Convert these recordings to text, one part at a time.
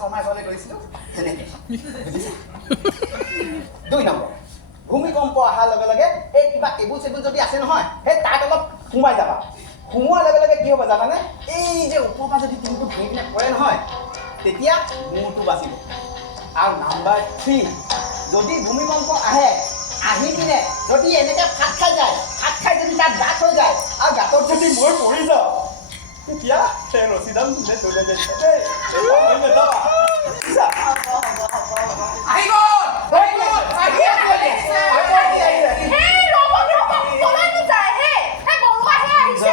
শৰ্মাই ছোৱালী কৰিছিলোঁ দুই নম্বৰ। ভূমিকম্প অহাৰ লগে লগে এই কিবা টেবুল চেবুল যদি আছে নহয়, সেই তাত অলপ সোমাই যাবা। সোমোৱাৰ লগে লগে কি হ'ব জানানে? এই যে ওপৰৰ পৰা যদি টিংটো ভাঙি পিনে পৰে নহয়, তেতিয়া মূৰটো বাচিব। আৰু নাম্বাৰ থ্ৰী, যদি ভূমিকম্প আহে, আহি পিনে যদি এনেকৈ ফাট খাই যায়, ফাট খাই যদি তাত গাঁত হৈ যায়, আৰু গাঁতত যদি মই পৰি যাওঁ তেতিয়া সেই ৰছীডাল মোলে দৌৰে দেই দেই মই নাযাবা বুজিছা? আহি গ'ল হৈ গ'ল, আহি আছে, আকৌ আহি আহিলে। হেই ৰ'ব ৰ'ব কলৈনো যায় হে এই বৰুৱাহে আহিছে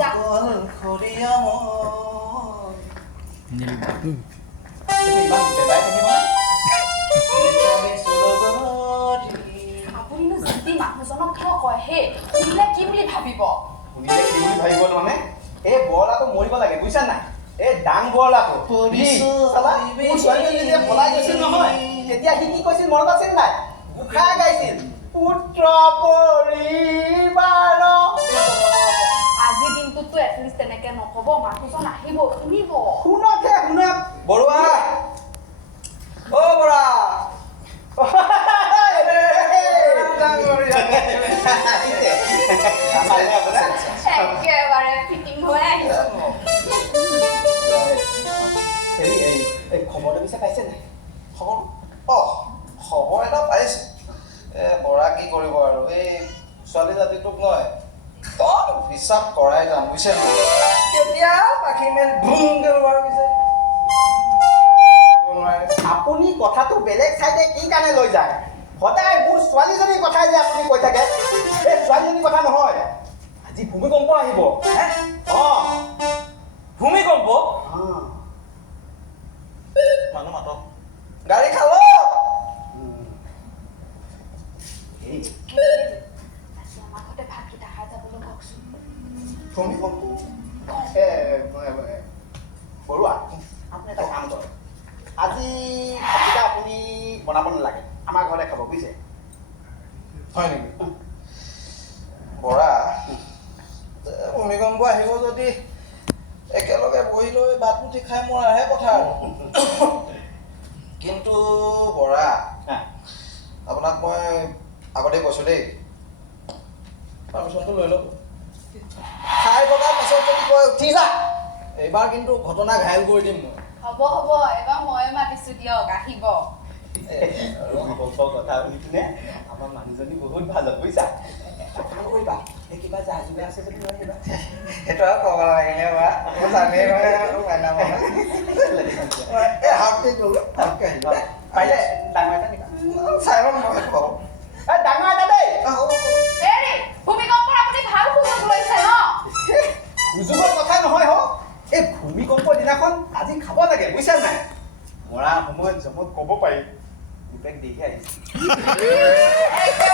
যা। তুমি ইমান বেবাই ভাবিব শুনিলে কি বুলি ভাবিব মানে? এই বৰলাটো মৰিব লাগে বুজিছা নাই? এই ডাং বৰলাটো। মোৰ ছোৱালীজনী যেতিয়া পলাই গৈছিল নহয় তেতিয়া সি কি কৈছিল মনত আছিল নাই? ঘোষা গাইছিল পুত্ৰ পৰিবাৰ। আজিৰ দিনটোততো এটলিষ্ট তেনেকে নক'ব মানুহজন আহিব শুনিব শুনকহে শুনক বৰুৱা অ বৰা খবৰ এটা পাইছো এ বৰা কি কৰিব আৰু এই ছোৱালী জাতিটোক তই বিশ্বাস কৰাই যাম বুজিছে নাই কেতিয়া পাখি মেলি নোৱাৰে। আপুনি কথাটো বেলেগ চাইডে কি কাৰণে লৈ যায় সদায় মোৰ ছোৱালীজনীৰ কথাই যে আপুনি কৈ থাকে এই ছোৱালীজনীৰ কথা নহয়। আজি ভূমিকম্প আহিব হে? অঁ। ভূমিকম্প? মানুহ মাতক। গাড়ী খাব! এই। হয় নেকি? বৰা ভূমিকম্প আহিব যদি একেলগে বহি লৈ ভাত মুঠি খাই মৰাহে কথা আৰু। কিন্তু বৰা আপোনাক মই আগতে কৈছোঁ দেই পাৰ্মিশ্যনটো লৈ ল'ব খাই থকাৰ পাছত যদি কয় উঠি যা এইবাৰ কিন্তু ঘটনা ঘাইল কৰি দিম মই। হ'ব হ'ব এবাৰ ময়ে মাতিছো দিয়ক আহিব। কথা শুনি পিনে আমাৰ মানুহজনী বহুত ভাল হ'ল বুজিছা এটা কাম কৰিবা এই কিবা জা যোগাৰ আছে যদি লৈ আহিবা সেইটো আৰু ক'ব লাগিলে বা মই জানেই নহয় আৰু মাইনা মনা এই হাতটি গ'লো ভালকৈ আহিবা পাৰিলে ডাঙৰ এটা নিবা চাই ল'ম মই বাৰু এ, ডাঙৰ এটা দেই হ'ব হ'ব হেৰি ভূমিকম্পৰ আপুনি ভাল সুযোগ লৈছে ন সুযোগৰ কথা নহয় হ এই ভূমিকম্পৰ দিনাখন আজি খাব লাগে বুজিছা নাই মৰা সময়ত জমত ক'ব পাৰি গোটেই দেখি আহিছে একেবাৰে হ'ব হ'ব